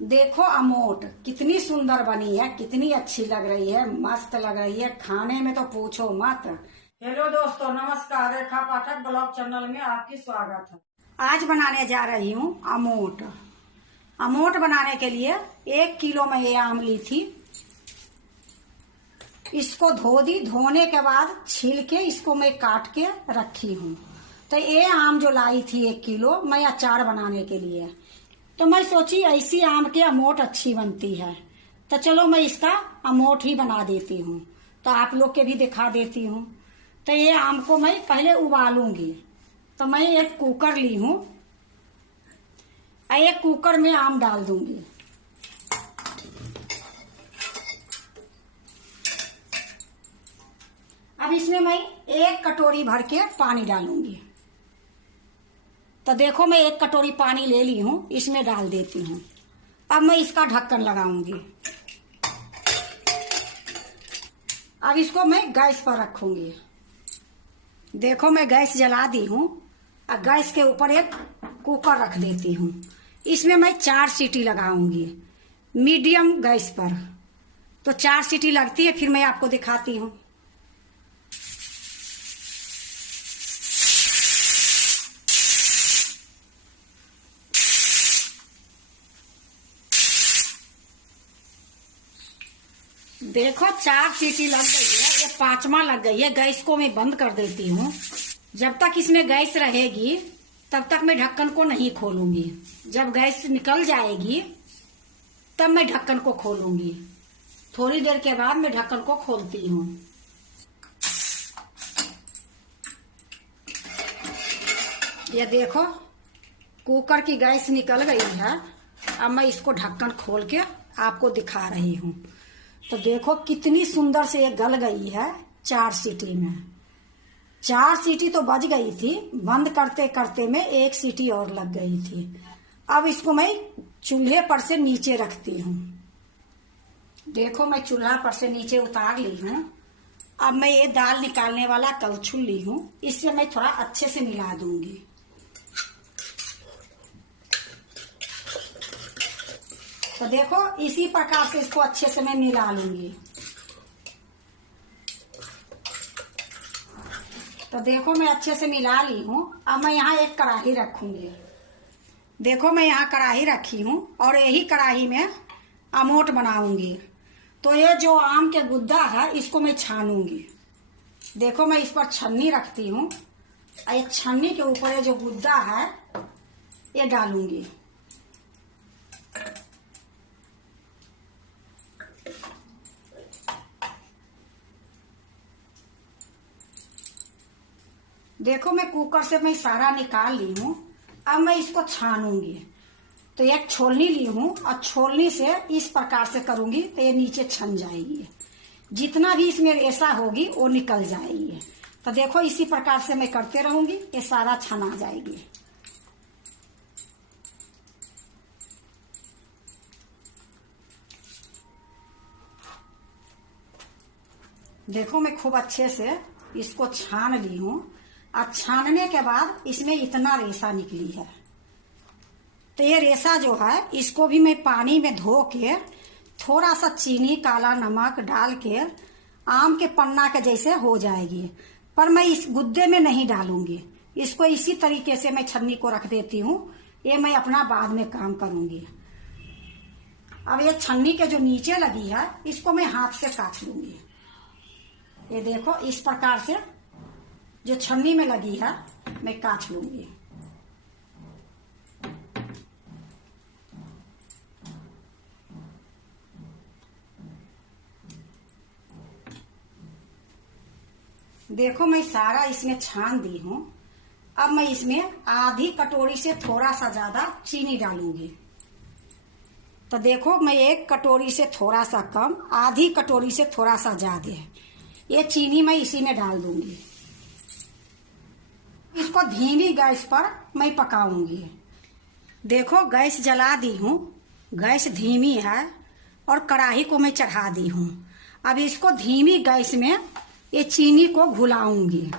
देखो अमोट कितनी सुंदर बनी है, कितनी अच्छी लग रही है, मस्त लग रही है खाने में तो पूछो मत। हेलो दोस्तों, नमस्कार। रेखा पाठक ब्लॉग चैनल में आपकी स्वागत है। आज बनाने जा रही हूँ अमोट। अमोट बनाने के लिए 1 किलो मैं ये आम ली थी। इसको धो दी, धोने के बाद छील के इसको मैं काट के रखी हूँ। तो ये आम जो लाई थी 1 किलो मैं अचार बनाने के लिए, तो मैं सोची ऐसी आम के अमोट अच्छी बनती है, तो चलो मैं इसका अमोट ही बना देती हूँ, तो आप लोग के भी दिखा देती हूँ। तो ये आम को मैं पहले उबालूंगी। तो मैं एक कुकर ली हूँ, एक कुकर में आम डाल दूंगी। अब इसमें मैं 1 कटोरी भर के पानी डालूंगी। तो देखो मैं 1 कटोरी पानी ले ली हूँ, इसमें डाल देती हूँ। अब मैं इसका ढक्कन लगाऊंगी। अब इसको मैं गैस पर रखूंगी। देखो मैं गैस जला दी हूँ। अब गैस के ऊपर एक कुकर रख देती हूँ। इसमें मैं 4 सीटी लगाऊंगी मीडियम गैस पर। तो 4 सीटी लगती है, फिर मैं आपको दिखाती हूँ। देखो 4 सीटी लग गई है, ये 5वां लग गई है। गैस को मैं बंद कर देती हूँ। जब तक इसमें गैस रहेगी तब तक मैं ढक्कन को नहीं खोलूंगी। जब गैस निकल जाएगी तब मैं ढक्कन को खोलूंगी। थोड़ी देर के बाद मैं ढक्कन को खोलती हूँ। ये देखो कुकर की गैस निकल गई है। अब मैं इसको ढक्कन खोल के आपको दिखा रही हूँ। तो देखो कितनी सुंदर से ये गल गई है 4 सीटी में। 4 सीटी तो बज गई थी, बंद करते करते में 1 सीटी और लग गई थी। अब इसको मैं चूल्हे पर से नीचे रखती हूँ। देखो मैं चूल्हा पर से नीचे उतार ली हूँ। अब मैं ये दाल निकालने वाला कलछुल ली हूँ, इससे मैं थोड़ा अच्छे से मिला दूंगी। तो देखो इसी प्रकार से इसको अच्छे से मैं मिला लूंगी। तो देखो मैं अच्छे से मिला ली हूँ। अब मैं यहाँ एक कढ़ाई रखूंगी। देखो मैं यहाँ कढ़ाई रखी हूँ और यही कढ़ाई में अमोट बनाऊंगी। तो ये जो आम के गुद्दा है इसको मैं छानूंगी। देखो मैं इस पर छन्नी रखती हूँ। एक छन्नी के ऊपर ये जो गुद्दा है ये डालूंगी। देखो मैं कुकर से मैं सारा निकाल ली हूँ। अब मैं इसको छानूंगी। तो एक छोलनी ली हूँ और छोलनी से इस प्रकार से करूंगी तो ये नीचे छन जाएगी। जितना भी इसमें रेसा होगी वो निकल जाएगी। तो देखो इसी प्रकार से मैं करते रहूंगी, ये सारा छना जाएगी। देखो मैं खूब अच्छे से इसको छान ली हूँ। और छानने के बाद इसमें इतना रेसा निकली है। तो ये रेसा जो है इसको भी मैं पानी में धो के थोड़ा सा चीनी, काला नमक डाल के आम के पन्ना के जैसे हो जाएगी। पर मैं इस गुद्दे में नहीं डालूंगी। इसको इसी तरीके से मैं छन्नी को रख देती हूँ। ये मैं अपना बाद में काम करूंगी। अब ये छन्नी के जो नीचे लगी है इसको मैं हाथ से काट लूंगी। ये देखो इस प्रकार से जो छन्नी में लगी है मैं काट लूंगी। देखो मैं सारा इसमें छान दी हूँ। अब मैं इसमें आधी कटोरी से थोड़ा सा ज्यादा चीनी डालूंगी। तो देखो मैं 1 कटोरी से थोड़ा सा कम, आधी कटोरी से थोड़ा सा ज्यादा है ये चीनी मैं इसी में डाल दूंगी। इसको धीमी गैस पर मैं पकाऊंगी। देखो गैस जला दी हूँ, गैस धीमी है और कढ़ाई को मैं चढ़ा दी हूँ। अब इसको धीमी गैस में ये चीनी को घुलाऊंगी,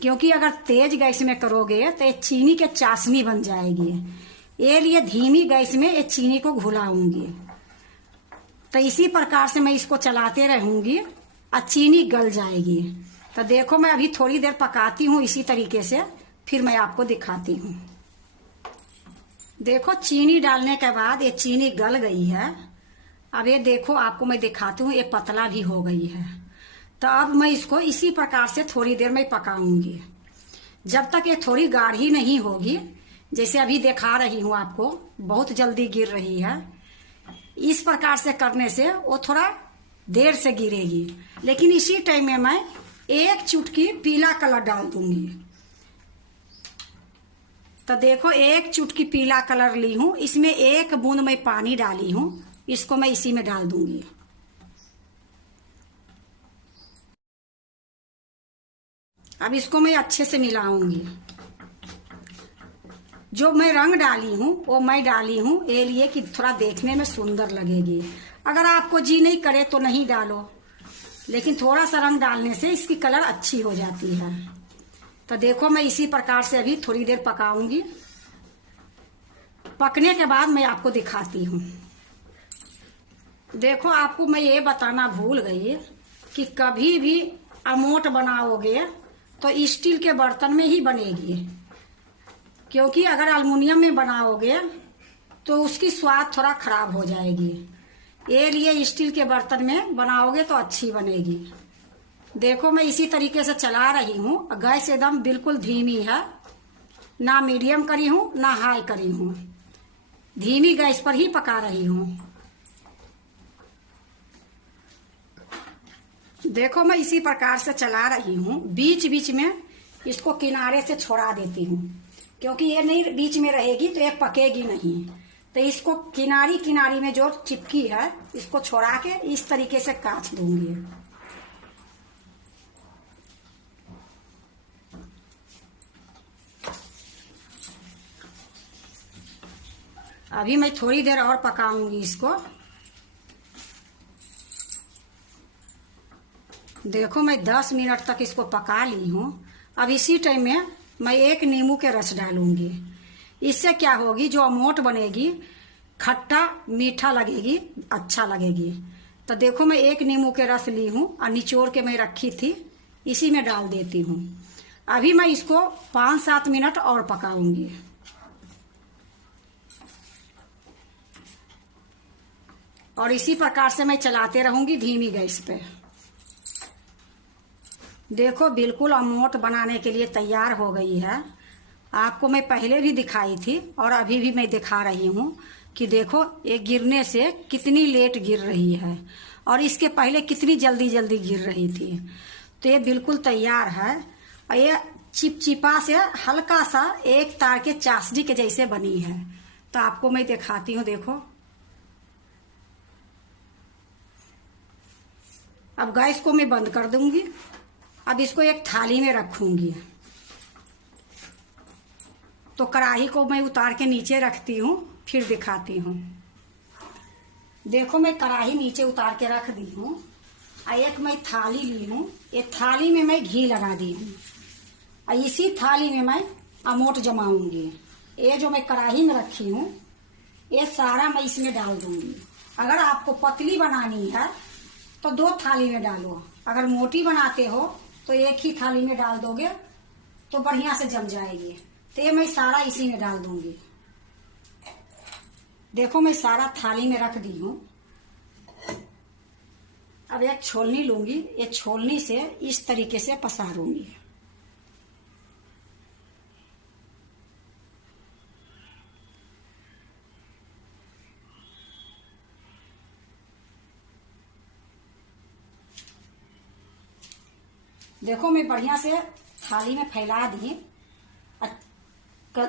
क्योंकि अगर तेज गैस में करोगे तो ये चीनी के चाशनी बन जाएगी। ये लिए धीमी गैस में ये चीनी को घुलाऊंगी। तो इसी प्रकार से मैं इसको चलाते रहूंगी और चीनी गल जाएगी। तो देखो मैं अभी थोड़ी देर पकाती हूँ इसी तरीके से, फिर मैं आपको दिखाती हूँ। देखो चीनी डालने के बाद ये चीनी गल गई है। अब ये देखो आपको मैं दिखाती हूँ, ये पतला भी हो गई है। तो अब मैं इसको इसी प्रकार से थोड़ी देर में पकाऊंगी, जब तक ये थोड़ी गाढ़ी नहीं होगी। जैसे अभी दिखा रही हूँ आपको, बहुत जल्दी गिर रही है। इस प्रकार से करने से वो थोड़ा देर से गिरेगी। लेकिन इसी टाइम में मैं एक चुटकी पीला कलर डाल दूंगी। तो देखो एक चुटकी पीला कलर ली हूं, इसमें एक बूंद मैं पानी डाली हूं, इसको मैं इसी में डाल दूंगी। अब इसको मैं अच्छे से मिलाऊंगी। जो मैं रंग डाली हूं वो मैं डाली हूं ये लिए कि थोड़ा देखने में सुंदर लगेगी। अगर आपको जी नहीं करे तो नहीं डालो, लेकिन थोड़ा सा रंग डालने से इसकी कलर अच्छी हो जाती है। तो देखो मैं इसी प्रकार से अभी थोड़ी देर पकाऊंगी। पकने के बाद मैं आपको दिखाती हूँ। देखो आपको मैं ये बताना भूल गई कि कभी भी अमोट बनाओगे तो स्टील के बर्तन में ही बनेगी, क्योंकि अगर अल्मुनियम में बनाओगे तो उसकी स्वाद थोड़ा खराब हो जाएगी। ये लिए स्टील के बर्तन में बनाओगे तो अच्छी बनेगी। देखो मैं इसी तरीके से चला रही हूँ। गैस एकदम बिल्कुल धीमी है, ना मीडियम करी हूँ ना हाई करी हूँ, धीमी गैस पर ही पका रही हूँ। देखो मैं इसी प्रकार से चला रही हूँ। बीच बीच में इसको किनारे से छोड़ा देती हूँ, क्योंकि ये नहीं बीच में रहेगी तो ये पकेगी नहीं। तो इसको किनारी किनारी में जो चिपकी है इसको छोड़ा के इस तरीके से काट दूंगी। अभी मैं थोड़ी देर और पकाऊंगी इसको। देखो मैं 10 मिनट तक इसको पका ली हूँ। अब इसी टाइम में मैं एक नींबू के रस डालूंगी। इससे क्या होगी, जो अमोट बनेगी खट्टा मीठा लगेगी, अच्छा लगेगी। तो देखो मैं एक नींबू के रस ली हूँ और निचोड़ के मैं रखी थी, इसी में डाल देती हूँ। अभी मैं इसको 5-7 मिनट और पकाऊंगी। और इसी प्रकार से मैं चलाते रहूंगी धीमी गैस पे। देखो बिल्कुल अमोट बनाने के लिए तैयार हो गई है। आपको मैं पहले भी दिखाई थी और अभी भी मैं दिखा रही हूँ कि देखो ये गिरने से कितनी लेट गिर रही है और इसके पहले कितनी जल्दी जल्दी गिर रही थी। तो ये बिल्कुल तैयार है और ये चिपचिपा से हल्का सा एक तार के चाशनी के जैसे बनी है। तो आपको मैं दिखाती हूँ। देखो अब गैस को मैं बंद कर दूंगी। अब इसको एक थाली में रखूंगी। तो कढ़ाई को मैं उतार के नीचे रखती हूँ, फिर दिखाती हूँ। देखो मैं कढ़ाई नीचे उतार के रख दी हूँ। एक मैं थाली ली हूँ, एक थाली में मैं घी लगा दी हूँ और इसी थाली में मैं अमोट जमाऊंगी। ये जो मैं कढ़ाई में रखी हूँ ये सारा मैं इसमें डाल दूंगी। अगर आपको पतली बनानी है तो 2 थाली में डालो, अगर मोटी बनाते हो तो एक ही थाली में डाल दोगे तो बढ़िया से जम जाएगी। तो ये मैं सारा इसी में डाल दूंगी। देखो मैं सारा थाली में रख दी हूँ। अब एक छोलनी लूंगी, ये छोलनी से इस तरीके से पसारूंगी। देखो मैं बढ़िया से थाली में फैला दी।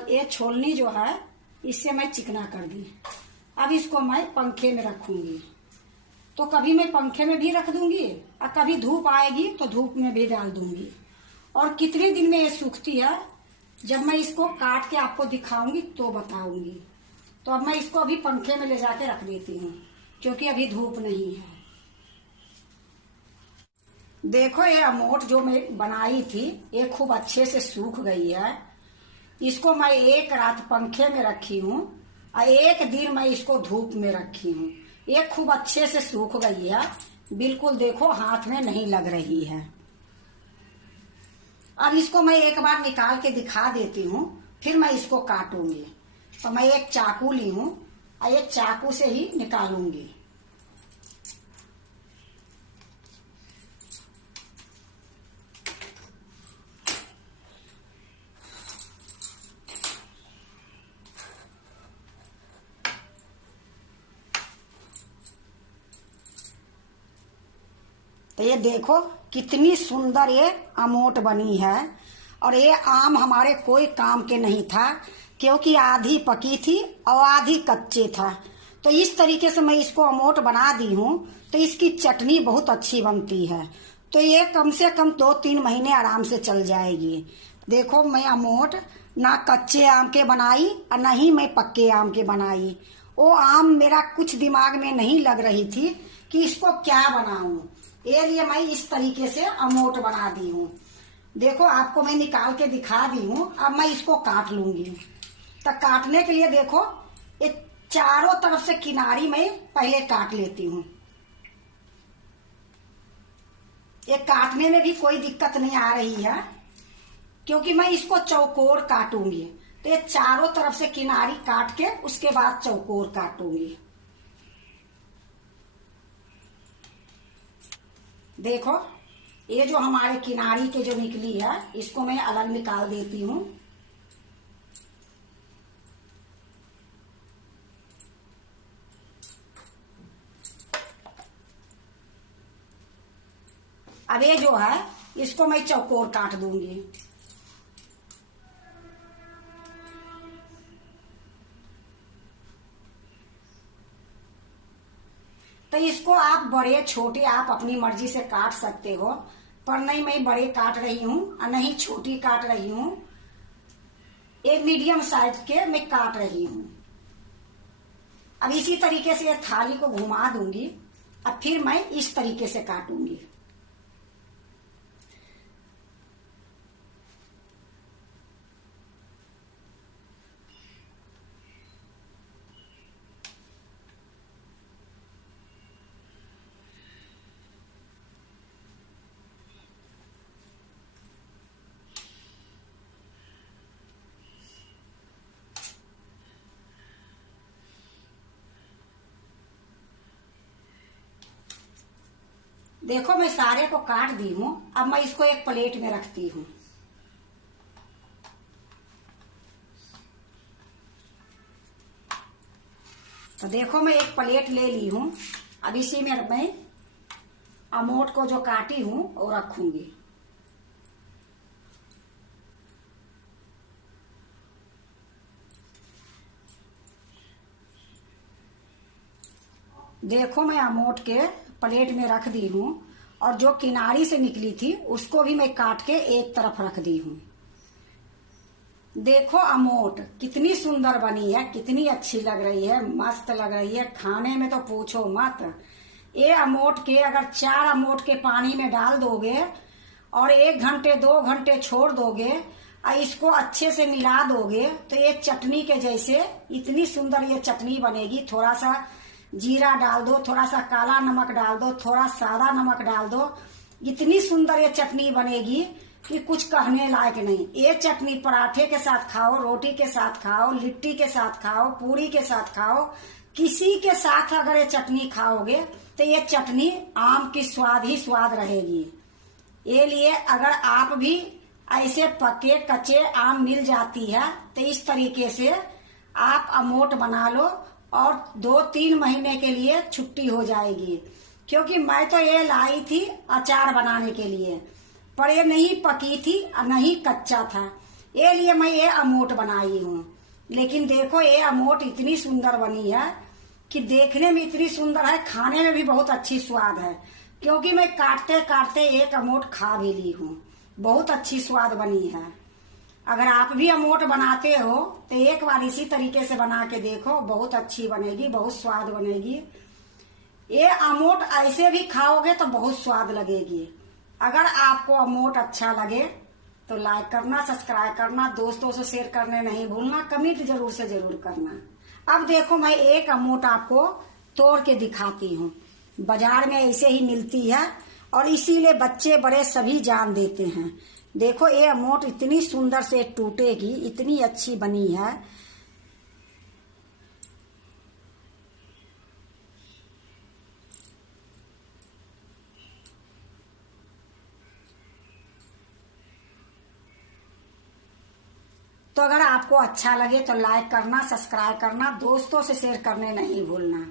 ये छोलनी जो है इससे मैं चिकना कर दी। अब इसको मैं पंखे में रखूंगी। तो कभी मैं पंखे में भी रख दूंगी और कभी धूप आएगी तो धूप में भी डाल दूंगी। और कितने दिन में ये सूखती है जब मैं इसको काट के आपको दिखाऊंगी तो बताऊंगी। तो अब मैं इसको अभी पंखे में ले जाके रख देती हूँ, क्योंकि अभी धूप नहीं है। देखो ये अमोट जो मैं बनाई थी ये खूब अच्छे से सूख गई है। इसको मैं एक रात पंखे में रखी हूँ और एक दिन मैं इसको धूप में रखी हूँ। ये खूब अच्छे से सूख गई है, बिल्कुल देखो हाथ में नहीं लग रही है। अब इसको मैं एक बार निकाल के दिखा देती हूँ, फिर मैं इसको काटूंगी। तो मैं एक चाकू ली हूँ और एक चाकू से ही निकालूंगी। तो ये देखो कितनी सुंदर ये अमोट बनी है। और ये आम हमारे कोई काम के नहीं था, क्योंकि आधी पकी थी और आधी कच्चे था। तो इस तरीके से मैं इसको अमोट बना दी हूँ। तो इसकी चटनी बहुत अच्छी बनती है। तो ये कम से कम 2-3 महीने आराम से चल जाएगी। देखो मैं अमोट ना कच्चे आम के बनाई और ना ही मैं पक्के आम के बनाई। वो आम मेरा कुछ दिमाग में नहीं लग रही थी कि इसको क्या बनाऊं। ये लिए मैं इस तरीके से अमोट बना दी हूँ। देखो आपको मैं निकाल के दिखा दी हूँ। अब मैं इसको काट लूंगी। तो काटने के लिए देखो ये चारों तरफ से किनारी मैं पहले काट लेती हूँ। ये काटने में भी कोई दिक्कत नहीं आ रही है, क्योंकि मैं इसको चौकोर काटूंगी। तो ये चारों तरफ से किनारी काट के उसके बाद चौकोर काटूंगी। देखो ये जो हमारे किनारी के जो निकली है, इसको मैं अलग निकाल देती हूँ। अब ये जो है इसको मैं चौकोर काट दूंगी। तो इसको आप बड़े छोटे आप अपनी मर्जी से काट सकते हो, पर नहीं मैं बड़े काट रही हूँ और नहीं छोटी काट रही हूँ। एक मीडियम साइज के मैं काट रही हूँ। अब इसी तरीके से थाली को घुमा दूंगी। अब फिर मैं इस तरीके से काटूंगी। देखो मैं सारे को काट दी हूँ। अब मैं इसको एक प्लेट में रखती हूँ। तो देखो मैं एक प्लेट ले ली हूँ। अब इसी में मैं अमोट को जो काटी हूँ वो रखूंगी। देखो मैं अमोट के प्लेट में रख दी हूँ और जो किनारी से निकली थी उसको भी मैं काट के एक तरफ रख दी हूँ। देखो अमोट कितनी सुंदर बनी है, कितनी अच्छी लग रही है, मस्त लग रही है। खाने में तो पूछो मत। ये अमोट के अगर 4 अमोट के पानी में डाल दोगे और 1 घंटे 2 घंटे छोड़ दोगे और इसको अच्छे से मिला दोगे तो ये चटनी के जैसे इतनी सुंदर ये चटनी बनेगी। थोड़ा सा जीरा डाल दो, थोड़ा सा काला नमक डाल दो, थोड़ा सादा नमक डाल दो, इतनी सुंदर ये चटनी बनेगी कि कुछ कहने लायक नहीं। ये चटनी पराठे के साथ खाओ, रोटी के साथ खाओ, लिट्टी के साथ खाओ, पूरी के साथ खाओ, किसी के साथ अगर ये चटनी खाओगे तो ये चटनी आम की स्वाद ही स्वाद रहेगी। ये लिए अगर आप भी ऐसे पके कच्चे आम मिल जाती है तो इस तरीके से आप अमोट बना लो और 2-3 महीने के लिए छुट्टी हो जाएगी। क्योंकि मैं तो ये लाई थी अचार बनाने के लिए, पर ये नहीं पकी थी और नहीं कच्चा था, ये लिए मैं ये अमोट बनाई हूँ। लेकिन देखो ये अमोट इतनी सुंदर बनी है कि देखने में इतनी सुंदर है, खाने में भी बहुत अच्छी स्वाद है। क्योंकि मैं काटते काटते एक अमोट खा भी ली हूँ। बहुत अच्छी स्वाद बनी है। अगर आप भी अमोट बनाते हो तो एक बार इसी तरीके से बना के देखो, बहुत अच्छी बनेगी, बहुत स्वाद बनेगी। ये अमोट ऐसे भी खाओगे तो बहुत स्वाद लगेगी। अगर आपको अमोट अच्छा लगे तो लाइक करना, सब्सक्राइब करना, दोस्तों से शेयर करने नहीं भूलना, कमेंट जरूर से जरूर करना। अब देखो मैं एक अमोट आपको तोड़ के दिखाती हूँ। बाजार में ऐसे ही मिलती है और इसीलिए बच्चे बड़े सभी जान देते हैं। देखो ये अमोट इतनी सुंदर से टूटेगी, इतनी अच्छी बनी है। तो अगर आपको अच्छा लगे तो लाइक करना, सब्सक्राइब करना, दोस्तों से शेयर करने नहीं भूलना,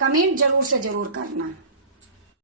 कमेंट जरूर से जरूर करना।